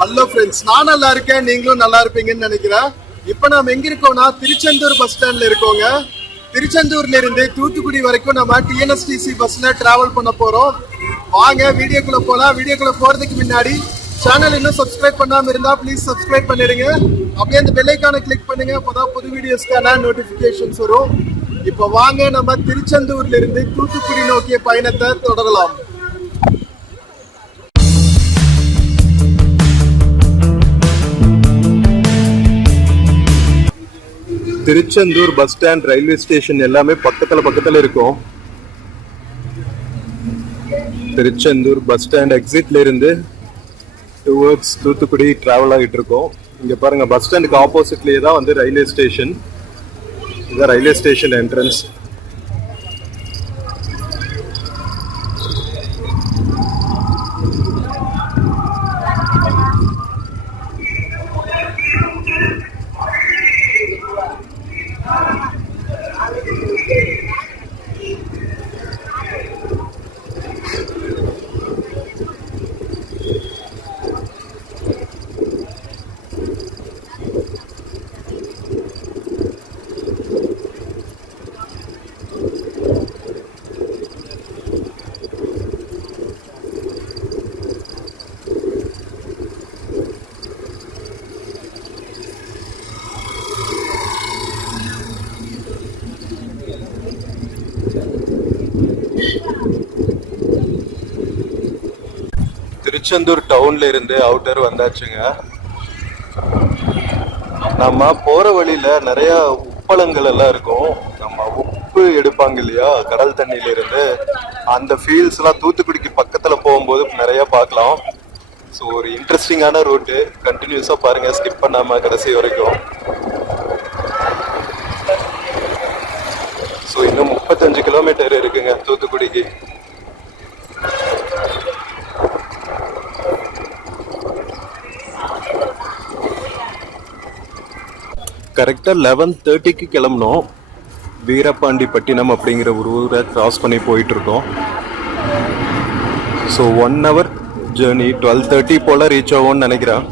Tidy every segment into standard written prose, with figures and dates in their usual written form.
Hello friends, நான் நல்லா இருக்கேன், நீங்களும் நல்லா இருப்பீங்கன்னு நினைக்கிறேன். இப்போ நாம் எங்க இருக்கோம்னா திருச்செந்தூர் பஸ் ஸ்டாண்ட்ல இருக்கோங்க. திருச்செந்தூர்ல இருந்து தூத்துக்குடி வரைக்கும் நம்ம டிஎன்எஸ்டிசி பஸ்ல டிராவல் பண்ண போறோம். வாங்க வீடியோக்குள்ள போலாம். வீடியோக்குள்ள போறதுக்கு முன்னாடி சேனல் இன்னும் சப்ஸ்கிரைப் பண்ணாம இருந்தா ப்ளீஸ் சப்ஸ்கிரைப் பண்ணிடுங்க. அப்படியே அந்த பெல் ஐகானை கிளிக் பண்ணுங்க, அப்பதான் புது வீடியோஸ்க்கான நோட்டிபிகேஷன்ஸ் வரும். இப்போ வாங்க நம்ம திருச்செந்தூர்ல இருந்து தூத்துக்குடி நோக்கிய பயணத்தை தொடரலாம். Tiruchendur bus stand, railway station எல்லாமே பக்கத்துல இருக்கும். திருச்செந்தூர் பஸ் ஸ்டாண்ட் எக்ஸிட்ல இருந்து டுவர்ட்ஸ் தூத்துக்குடி டிராவல் ஆகிட்டு இருக்கோம். இங்க பாருங்க, பஸ் ஸ்டாண்டுக்கு ஆப்போசிட்லயே தான் வந்து ரயில்வே ஸ்டேஷன். இதுதான் ரயில்வே ஸ்டேஷன் என்ட்ரன்ஸ். திருச்செந்தூர் டவுன்ல இருந்து அவுட்டர் வந்தாச்சுங்க. நம்ம போற வழியில நிறைய உப்பளங்கள் எல்லாம் இருக்கும். நம்ம உப்பு எடுப்பாங்க இல்லையா கடல் தண்ணியில இருந்து, அந்த ஃபீல்ஸ் எல்லாம் தூத்துக்குடிக்கு பக்கத்துல போகும்போது நிறைய பார்க்கலாம். ஸோ ஒரு இன்ட்ரெஸ்டிங்கான ரூட்டு, கண்டினியூஸா பாருங்க, ஸ்கிப் பண்ணாம கடைசி வரைக்கும். ஸோ இன்னும் 35 கிலோமீட்டர் இருக்குங்க தூத்துக்குடிக்கு. கரெக்டாக 11:30க்கு கிளம்பணும். வீரபாண்டி பட்டினம் அப்படிங்கிற ஒரு ஊரை கிராஸ் பண்ணி போயிட்டுருக்கோம். ஸோ 1 hour ஜேர்னி, 12:30 போல் ரீச் ஆகும்னு நினைக்கிறேன்.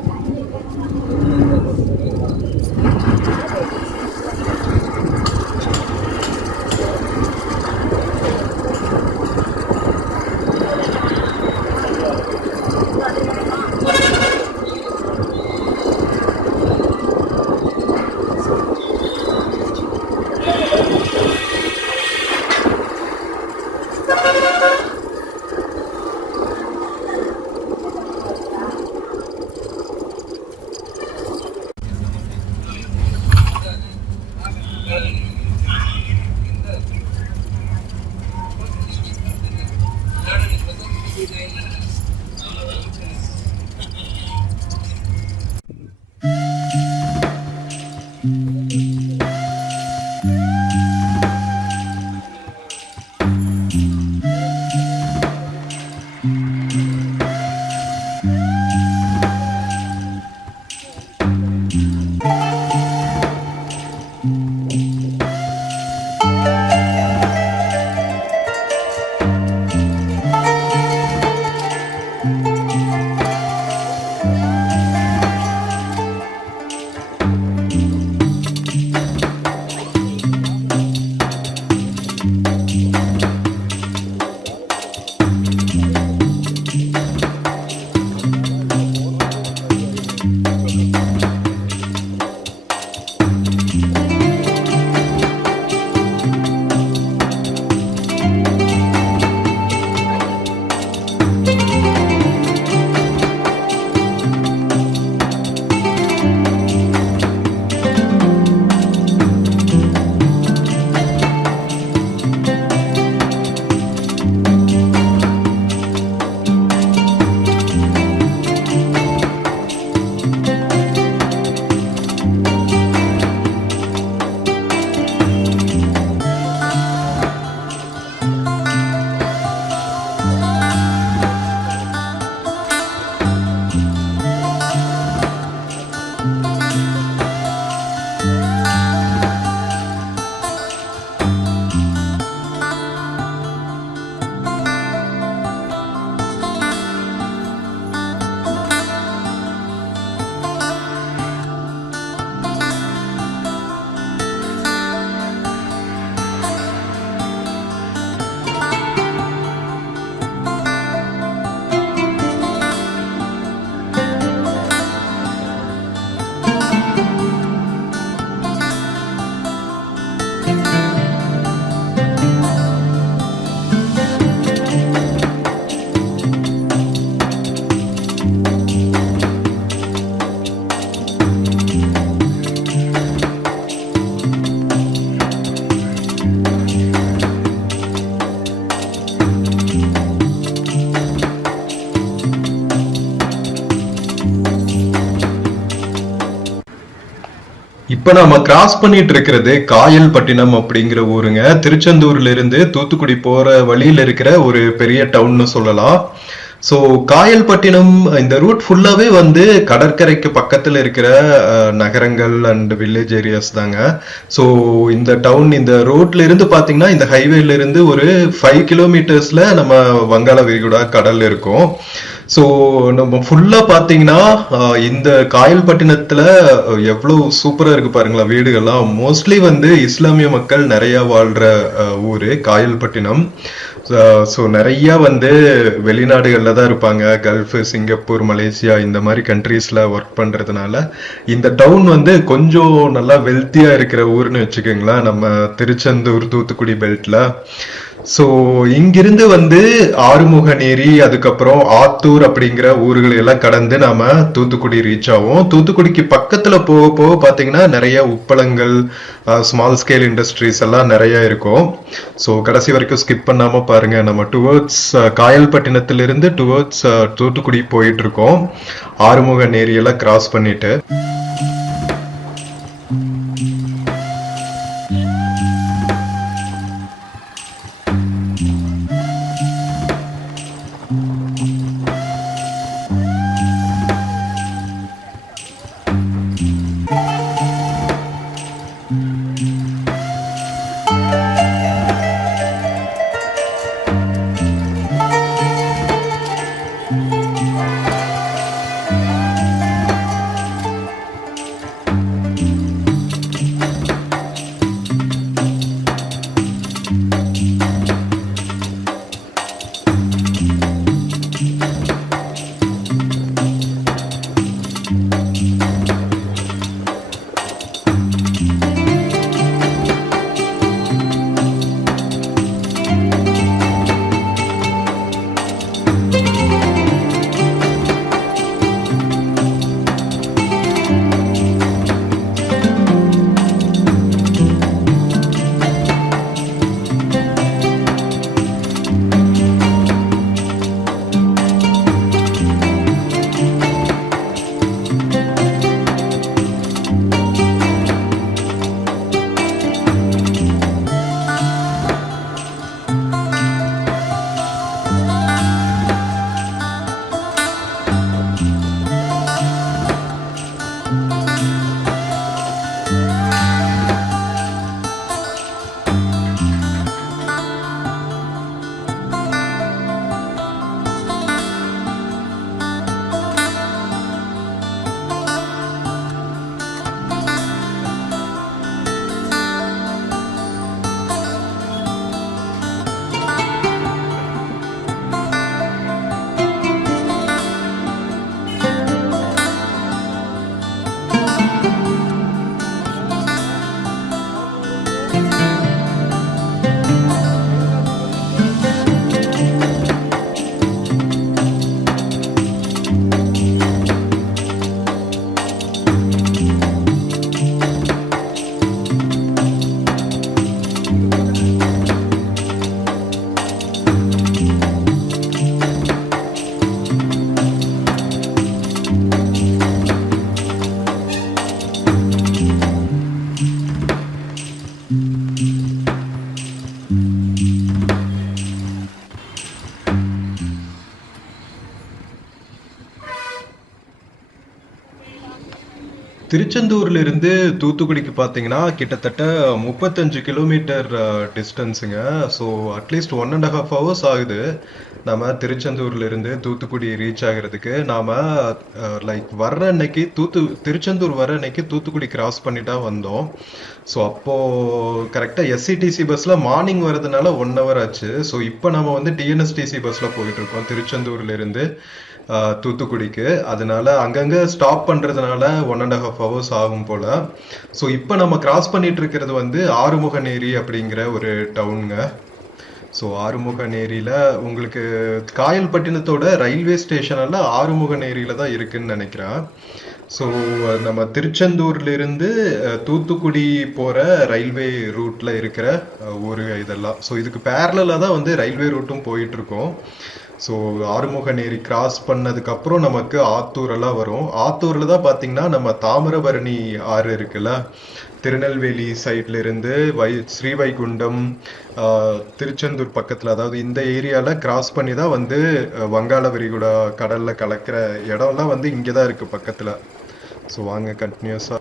இப்ப நாம கிராஸ் பண்ணிட்டு இருக்கிறது காயல்பட்டினம் அப்படிங்கிற ஊருங்க. திருச்செந்தூர்ல இருந்து தூத்துக்குடி போற வழியில இருக்கிற ஒரு பெரிய டவுன்னு சொல்லலாம். ஸோ காயல்பட்டினம் இந்த ரூட் ஃபுல்லாவே வந்து கடற்கரைக்கு பக்கத்துல இருக்கிற நகரங்கள் அண்ட் வில்லேஜ் ஏரியாஸ் தாங்க. ஸோ இந்த டவுன் இந்த ரோட்ல இருந்து பாத்தீங்கன்னா இந்த ஹைவேல இருந்து ஒரு 5 கிலோமீட்டர்ஸ்ல நம்ம வங்காள விரிகுடா கடல் இருக்கும். ஸோ நம்ம ஃபுல்லா பாத்தீங்கன்னா இந்த காயல்பட்டினத்துல எவ்வளவு சூப்பரா இருக்கு பாருங்களா வீடுகள்லாம். மோஸ்ட்லி வந்து இஸ்லாமிய மக்கள் நிறைய வாழ்ற ஊரு காயல்பட்டினம். ஸோ நிறைய வந்து வெளிநாடுகள்ல தான் இருப்பாங்க. கல்ஃப், சிங்கப்பூர், மலேசியா இந்த மாதிரி கண்ட்ரீஸ்ல ஒர்க் பண்றதுனால இந்த டவுன் வந்து கொஞ்சம் நல்லா வெல்த்தியா இருக்கிற ஊர்னு வச்சுக்கோங்களேன் நம்ம திருச்செந்தூர் தூத்துக்குடி பெல்ட்ல. ஸோ இங்கிருந்து வந்து ஆறுமுகநேரி, அதுக்கப்புறம் ஆத்தூர் அப்படிங்கிற ஊர்களை எல்லாம் கடந்து நாம தூத்துக்குடி ரீச் ஆகும். தூத்துக்குடிக்கு பக்கத்துல போக போக பாத்தீங்கன்னா நிறைய உப்பளங்கள், ஸ்மால் ஸ்கேல் இண்டஸ்ட்ரீஸ் எல்லாம் நிறைய இருக்கும். ஸோ கடைசி வரைக்கும் ஸ்கிப் பண்ணாம பாருங்க. நம்ம டுவர்ட்ஸ் காயல்பட்டினத்திலிருந்து டுவர்ட்ஸ் தூத்துக்குடி போயிட்டு இருக்கோம், ஆறுமுகநேரி எல்லாம் கிராஸ் பண்ணிட்டு. திருச்செந்தூர்ல இருந்து தூத்துக்குடிக்கு பார்த்தீங்கன்னா கிட்டத்தட்ட 35 கிலோமீட்டர் டிஸ்டன்ஸுங்க. ஸோ அட்லீஸ்ட் 1.5 hours ஆகுது நம்ம திருச்செந்தூர்ல இருந்து தூத்துக்குடி ரீச் ஆகிறதுக்கு. நாம லைக் வர்ற அன்னைக்கு திருச்செந்தூர் வர அன்னைக்கு தூத்துக்குடி கிராஸ் பண்ணிட்டா வந்தோம். ஸோ அப்போ கரெக்டாக எஸ்சிடிசி பஸ்ல மார்னிங் வரதுனால 1 hour ஆச்சு. ஸோ இப்போ நம்ம வந்து டிஎன்எஸ்டிசி பஸ்ல போயிட்டு இருக்கோம் திருச்செந்தூர்ல இருந்து தூத்துக்குடிக்கு. அதனால அங்கங்க ஸ்டாப் பண்றதுனால 1.5 hours ஆகும் போல. ஸோ இப்போ நம்ம கிராஸ் பண்ணிட்டு இருக்கிறது வந்து ஆறுமுகநேரி அப்படிங்கிற ஒரு டவுனுங்க. ஸோ ஆறுமுகநேரியில உங்களுக்கு காயல்பட்டினத்தோட ரயில்வே ஸ்டேஷன் எல்லாம் ஆறுமுகநேரியில தான் இருக்குன்னு நினைக்கிறேன். ஸோ நம்ம திருச்செந்தூர்ல இருந்து தூத்துக்குடி போற ரயில்வே ரூட்ல இருக்கிற ஊரு இதெல்லாம். ஸோ இதுக்கு பேரலா தான் வந்து ரயில்வே ரூட்டும் போயிட்டு இருக்கோம். ஸோ ஆறுமுகநேரி கிராஸ் பண்ணதுக்கு அப்புறம் நமக்கு ஆத்தூர் எல்லாம் வரும். ஆத்தூர்ல தான் பாத்தீங்கன்னா நம்ம தாமிரபரணி ஆறு இருக்குல்ல, திருநெல்வேலி சைட்ல இருந்து ஸ்ரீவைகுண்டம், திருச்செந்தூர் பக்கத்துல, அதாவது இந்த ஏரியால கிராஸ் பண்ணி தான் வந்து வங்காள விரிகுடா கடல்ல கலக்கிற இடம்லாம் வந்து இங்கதான் இருக்கு பக்கத்துல. ஸோ வாங்க கண்டினியூஸா.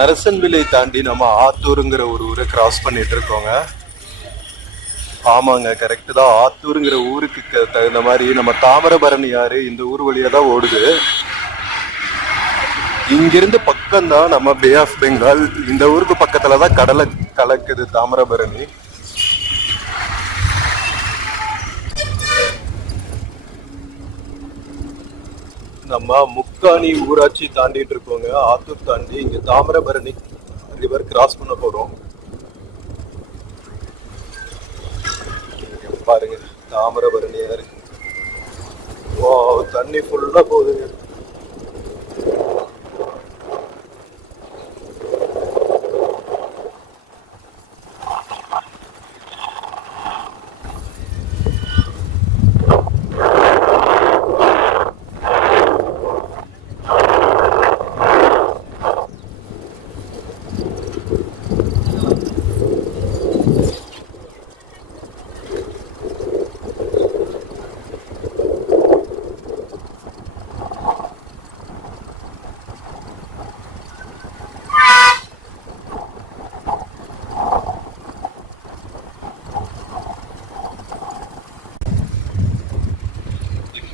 நரசன்விலை தாண்டி நம்ம ஆத்தூருங்கிற ஒரு ஊரை கிராஸ் பண்ணிட்டு இருக்கோங்க. ஆமாங்க, கரெக்டு தான். ஆத்தூருங்கிற ஊருக்கு தகுந்த மாதிரி நம்ம தாமிரபரணி ஆறு இந்த ஊர் வழியா தான் ஓடுது. இங்கிருந்து பக்கம்தான் நம்ம பே ஆஃப் பெங்கால். இந்த ஊருக்கு பக்கத்துல தான் கடலை கலக்குது தாமிரபரணி. நம்ம முக்காணி ஊராட்சி தாண்டிட்டு இருக்கோங்க. ஆத்தூர் தாண்டி இங்க தாமிரபரணி ரிவர் கிராஸ் பண்ண போறோம். பாருங்க தாமிரபரணி ஆறு. ஓ, தண்ணி ஃபுல்லா போகுதுங்க.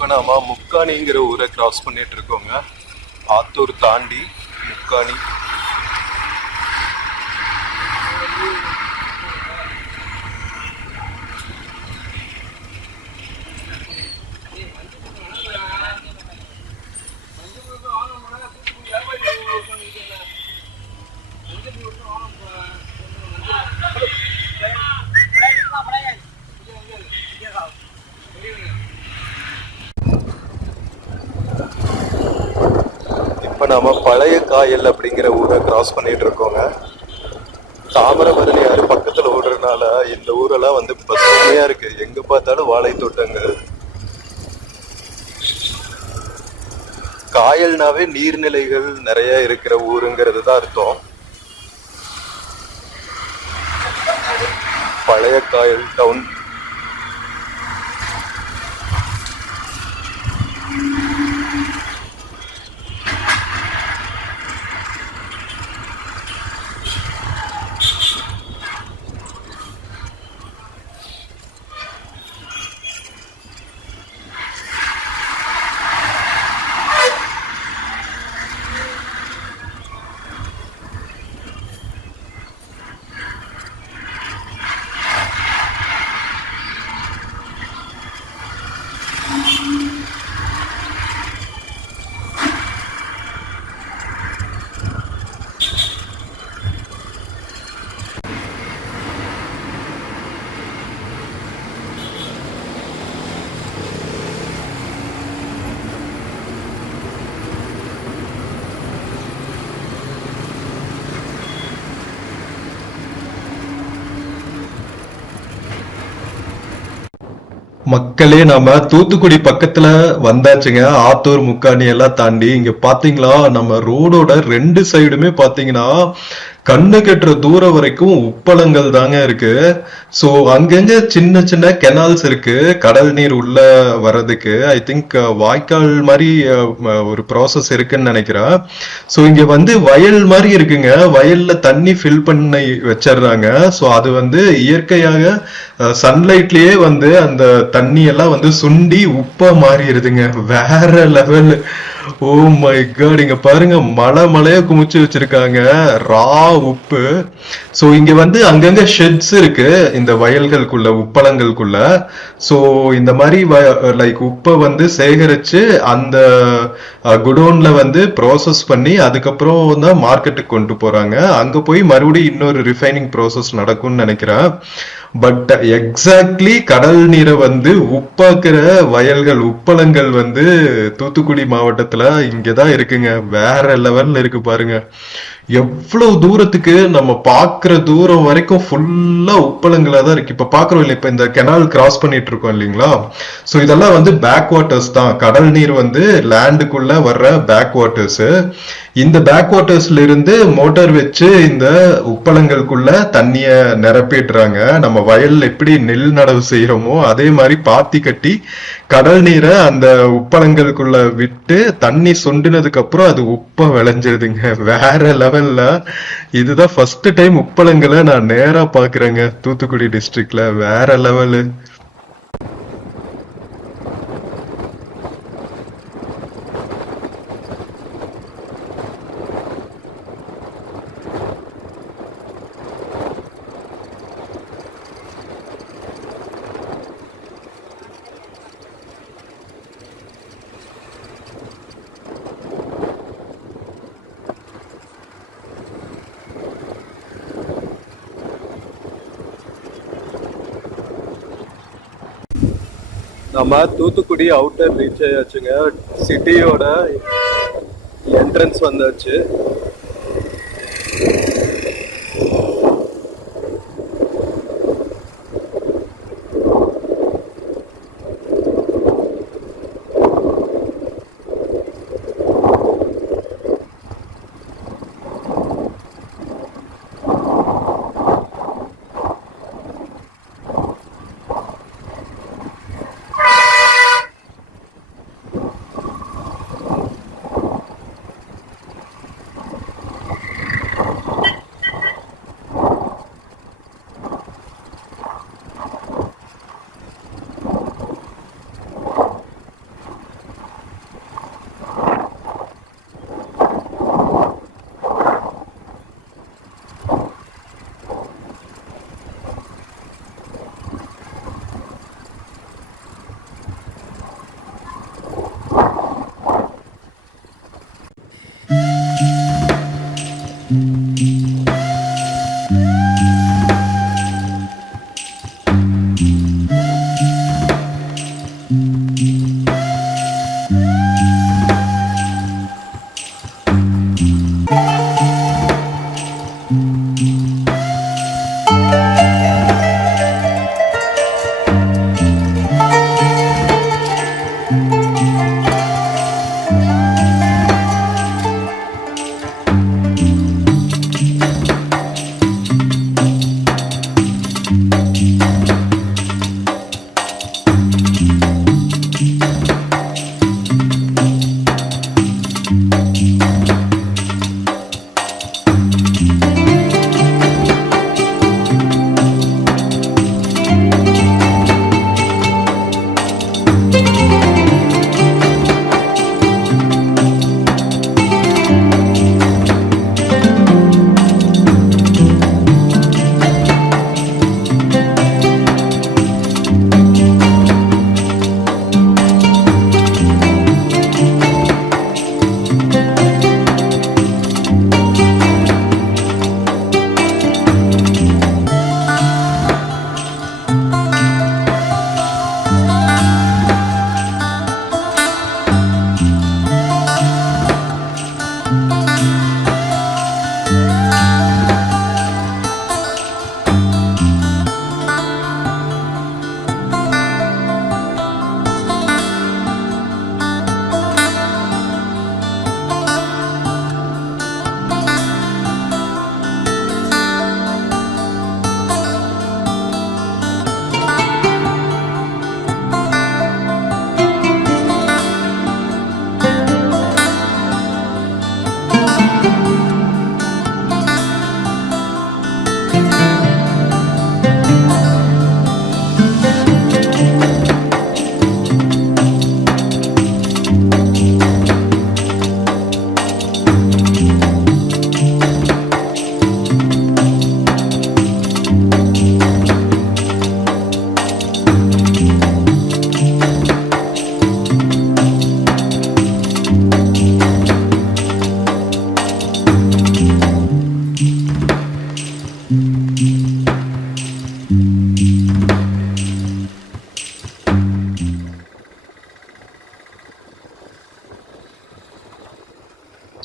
இப்ப நாம முக்காணிங்கிற ஊரை கிராஸ் பண்ணிட்டு இருக்கோங்க. ஆத்தூர் தாண்டி முக்காணி. இப்ப நாம பழைய காயல் அப்படிங்கிற ஊரை கிராஸ் பண்ணிட்டு இருக்கோங்க. தாமிரபரணி ஆறு பக்கத்துல ஓடுறதுனால இந்த ஊரெல்லாம் வந்து பசுமையா இருக்கு. எங்க பார்த்தாலும் வாழை தோட்டங்கள். காயல்னாவே நீர்நிலைகள் நிறைய இருக்கிற ஊருங்கிறது தான் அர்த்தம். பழைய காயல் டவுன். மக்களே, நாம தூத்துக்குடி பக்கத்துல வந்தாச்சுங்க. ஆத்தூர் முக்காணி எல்லாம் தாண்டி இங்க பாத்தீங்களா, நம்ம ரோடோட 2 சைடுமே பாத்தீங்கன்னா கண்ணு கெட்டுற தூரம் வரைக்கும் உப்பளங்கள் தாங்க இருக்கு. சோ அங்கங்க சின்ன சின்ன கெனால்ஸ் இருக்கு கடல் நீர் உள்ள வர்றதுக்கு. ஐ திங்க் வாய்க்கால் மாதிரி ஒரு ப்ராசஸ் இருக்குன்னு நினைக்கிறேன். சோ இங்க வந்து வயல் மாதிரி இருக்குங்க. வயல்ல தண்ணி ஃபில் பண்ணி வச்சிடுறாங்க. சோ அது வந்து இயற்கையாக சன்லைட்லயே வந்து அந்த தண்ணி எல்லாம் வந்து சுண்டி உப்பா மாறிடுதுங்க. வேற லெவல். ஓ மை காட், இங்க பாருங்க மலையா குமிச்சு வச்சிருக்காங்க ரா உப்பு. சோ இங்க வந்து அங்கங்க ஷெட்ஸ் இருக்கு இந்த வயல்களுக்குள்ள உப்பளங்களுக்குள்ள. சோ இந்த மாதிரி லைக் உப்பை வந்து சேகரிச்சு அந்த குடோன்ல வந்து ப்ராசஸ் பண்ணி அதுக்கப்புறம் தான் மார்க்கெட்டுக்கு கொண்டு போறாங்க. அங்க போய் மறுபடியும் இன்னொரு ரிஃபைனிங் ப்ராசஸ் நடக்கும்னு நினைக்கிறேன். பட் எக்ஸாக்ட்லி கடல் நீரை வந்து உப்பாக்குற வயல்கள் உப்பளங்கள் வந்து தூத்துக்குடி மாவட்டத்துல இங்கதான் இருக்குங்க. வேற லெவல்ல இருக்கு பாருங்க. எவ்வளவு தூரத்துக்கு நம்ம பாக்குற தூரம் வரைக்கும் ஃபுல்லா உப்பளங்களா தான் இருக்கு. இப்ப பாக்குறோம் இல்ல, இப்ப இந்த கெனால் கிராஸ் பண்ணிட்டு இருக்கோம் இல்லைங்களா. சோ இதெல்லாம் வந்து பேக் வாட்டர்ஸ் தான். கடல் நீர் வந்து லேண்டுக்குள்ள வர்ற பேக் வாட்டர்ஸ். இந்த பேக் வாட்டர்ஸ்ல இருந்து மோட்டார் வச்சு இந்த உப்பளங்களுக்குள்ள தண்ணிய நிரப்பிடுறாங்க. நம்ம வயல்ல எப்படி நெல் நடவு செய்யறோமோ அதே மாதிரி பாத்தி கட்டி கடல் நீரை அந்த உப்பளங்களுக்குள்ள விட்டு தண்ணி சுண்டினதுக்கு அப்புறம் அது உப்ப விளைஞ்சிருதுங்க. வேற லெவல்ல. இதுதான் ஃபர்ஸ்ட் டைம் உப்பளங்களை நான் நேரா பாக்குறேங்க தூத்துக்குடி டிஸ்ட்ரிக்ட்ல. வேற லெவலு. நம்ம தூத்துக்குடி அவுட்டர் ரீச் ஆயாச்சுங்க. சிட்டியோட என்ட்ரன்ஸ் வந்தாச்சு.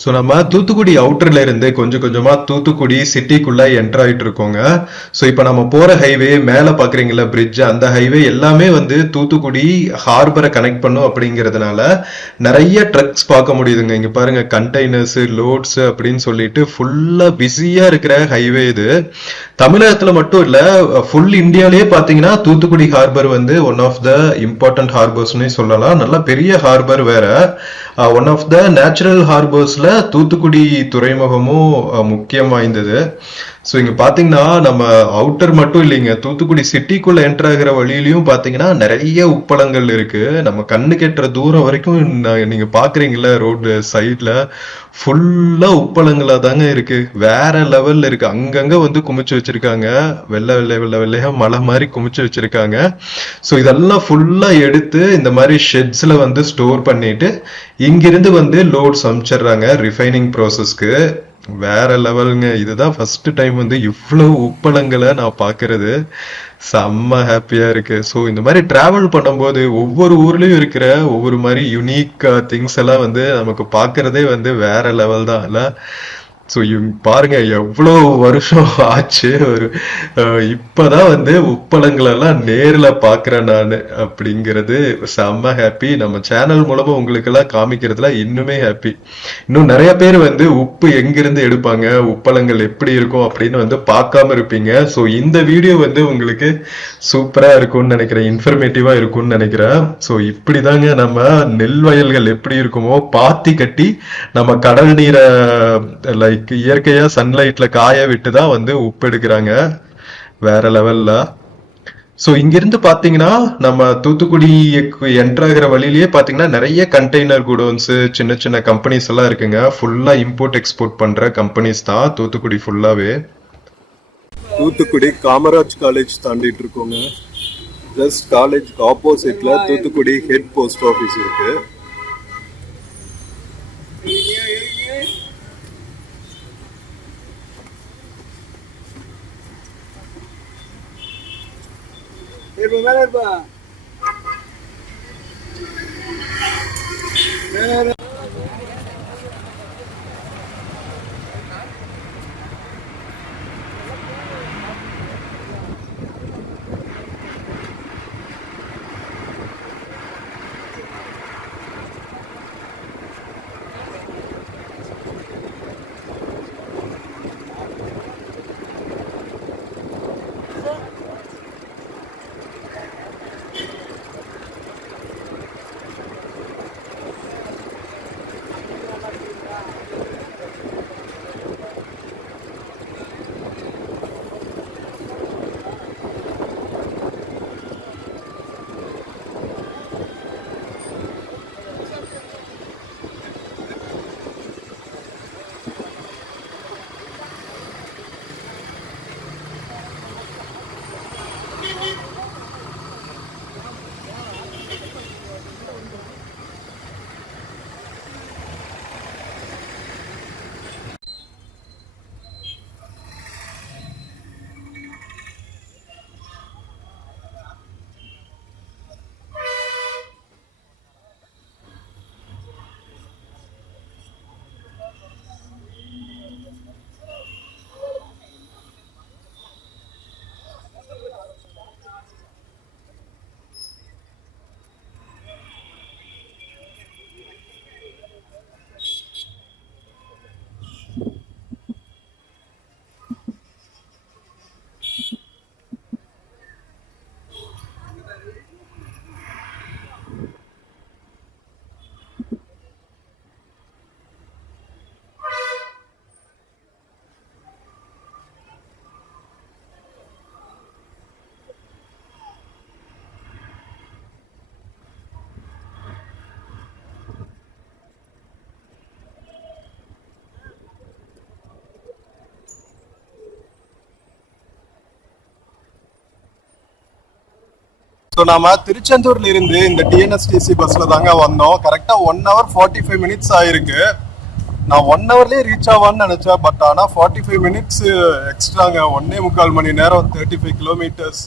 ஸோ நம்ம தூத்துக்குடி அவுட்டர்ல இருந்து கொஞ்சம் கொஞ்சமா தூத்துக்குடி சிட்டிக்குள்ள என்டர் ஆயிட்டு இருக்கோங்க. ஸோ இப்போ நம்ம போற ஹைவே மேல பாக்குறீங்களா பிரிட்ஜ், அந்த ஹைவே எல்லாமே வந்து தூத்துக்குடி ஹார்பரை கனெக்ட் பண்ணும் அப்படிங்கிறதுனால நிறைய ட்ரக்ஸ் பார்க்க முடியுதுங்க. இங்க பாருங்க, கண்டெய்னர்ஸ், லோட்ஸ் அப்படின்னு சொல்லிட்டு ஃபுல்லா பிஸியா இருக்கிற ஹைவே இது. தமிழகத்துல மட்டும் இல்ல, ஃபுல் இந்தியாலேயே பாத்தீங்கன்னா தூத்துக்குடி ஹார்பர் வந்து ஒன் ஆஃப் த இம்பார்ட்டன்ட் ஹார்பர்ஸ்னே சொல்லலாம். நல்ல பெரிய ஹார்பர் வேற. ஒன் ஆஃப் த நேச்சுரல் ஹார்பர்ஸ்ல தூத்துக்குடி துறைமுகமும் முக்கியம் வாய்ந்தது. ஸோ இங்க பாத்தீங்கன்னா நம்ம அவுட்டர் மட்டும் இல்லைங்க, தூத்துக்குடி சிட்டிக்குள்ள என்டர் ஆகிற வழியிலயும் பாத்தீங்கன்னா நிறைய உப்பளங்கள் இருக்கு. நம்ம கண்ணு கெட்டுற தூரம் வரைக்கும் நீங்க பாக்குறீங்களா ரோடு சைட்ல ஃபுல்லா உப்பளங்களா தாங்க இருக்கு. வேற லெவல்ல இருக்கு. அங்கங்க வந்து குமிச்சு வச்சிருக்காங்க, வெள்ளை வெள்ளை வெள்ளை வெள்ளையா மலை மாதிரி குமிச்சு வச்சிருக்காங்க. ஸோ இதெல்லாம் ஃபுல்லா எடுத்து இந்த மாதிரி ஷெட்ஸ்ல வந்து ஸ்டோர் பண்ணிட்டு இங்கிருந்து வந்து லோட்ஸ் அனுப்பிச்சிடுறாங்க ரிஃபைனிங் ப்ராசஸ்க்கு. வேற லெவலுங்க. இதுதான் ஃபர்ஸ்ட் டைம் வந்து இவ்வளவு உப்பளங்களை நான் பாக்குறது. செம்ம ஹாப்பியா இருக்கு. ஸோ இந்த மாதிரி டிராவல் பண்ணும்போது ஒவ்வொரு ஊர்லயும் இருக்கிற ஒவ்வொரு மாதிரி யுனிக் திங்ஸ் எல்லாம் வந்து நமக்கு பாக்குறதே வந்து வேற லெவல் தான் இல்ல. ஸோ பாருங்க எவ்வளோ வருஷம் ஆச்சு, ஒரு இப்பதான் வந்து உப்பளங்களெல்லாம் நேரில் பார்க்குறேன் நான் அப்படிங்கிறது செம்ம ஹாப்பி. நம்ம சேனல் மூலமா உங்களுக்கெல்லாம் காமிக்கிறதுல இன்னுமே ஹாப்பி. இன்னும் நிறைய பேர் வந்து உப்பு எங்கிருந்து எடுப்பாங்க, உப்பளங்கள் எப்படி இருக்கும் அப்படின்னு வந்து பார்க்காம இருப்பீங்க. ஸோ இந்த வீடியோ வந்து உங்களுக்கு சூப்பரா இருக்கும்னு நினைக்கிறேன், இன்ஃபர்மேட்டிவா இருக்கும்னு நினைக்கிறேன். ஸோ இப்படிதாங்க நம்ம நெல் வயல்கள் எப்படி இருக்குமோ பாத்தி கட்டி நம்ம கடல் நீரை லைக் இயற்கையா சன்லைட்ல காய விட்டுதான் வந்து உப்பு எடுக்கிறாங்க. வேற லெவல்ல. சோ இங்கிருந்து பாத்தீங்கன்னா நம்ம தூத்துக்குடி என்டர் ஆகிற வழியிலேயே பாத்தீங்கன்னா நிறைய கண்டெய்னர் குடோன்ஸ், சின்ன சின்ன கம்பெனிஸ் எல்லாம் இருக்குங்க. ஃபுல்லா இம்போர்ட் எக்ஸ்போர்ட் பண்ற கம்பெனிஸ் தான் தூத்துக்குடி ஃபுல்லாவே. தூத்துக்குடி காமராஜ் காலேஜ் தாண்டிட்டு இருக்கோங்க. ஜஸ்ட் காலேஜ்க்கு ஆப்போசிட்ல தூத்துக்குடி ஹெட் போஸ்ட் ஆஃபீஸ் இருக்கு. ஸோ நாம திருச்செந்தூர்ல இருந்து இந்த டிஎன்எஸ்டிசி பஸ்ல தாங்க வந்தோம். கரெக்டா 1 hour 45 minutes ஆயிருக்கு. நான் 1 hourலயே ரீச் ஆவான்னு நினைச்சேன். பட் ஆனா 45 minutes எக்ஸ்ட்ராங்க. 1.25 மணி நேரம் 35 கிலோமீட்டர்ஸ்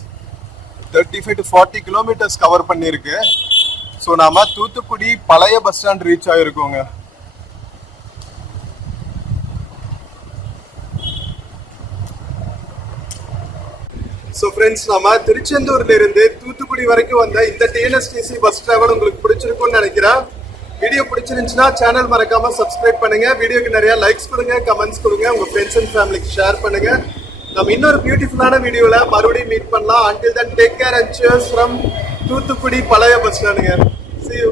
35 to 40 கிலோமீட்டர்ஸ் கவர் பண்ணியிருக்கு. ஸோ நாம தூத்துக்குடி பழைய பஸ் ஸ்டாண்ட் ரீச் ஆயிருக்கோங்க. ஸோ ஃப்ரெண்ட்ஸ், நம்ம திருச்செந்தூர்ல இருந்து தூத்துக்குடி வரைக்கும் வந்த இந்த டிஎன்எஸ்டிசி பஸ் டிராவல் உங்களுக்கு பிடிச்சிருக்கும்னு நினைக்கிறேன். வீடியோ பிடிச்சிருந்துச்சுன்னா சேனல் மறக்காம சப்ஸ்கிரைப் பண்ணுங்க. வீடியோக்கு நிறைய லைக்ஸ் கொடுங்க, கமெண்ட்ஸ் கொடுங்க, உங்க ஃப்ரெண்ட்ஸ் அண்ட் ஃபேமிலிக்கு ஷேர் பண்ணுங்க. நம்ம இன்னொரு பியூட்டிஃபுல்லான வீடியோல மறுபடியும் மீட் பண்ணலாம். until then take care and cheers from Thoothukudi பழைய பஸ் ஸ்டாண்டுங்க. see you.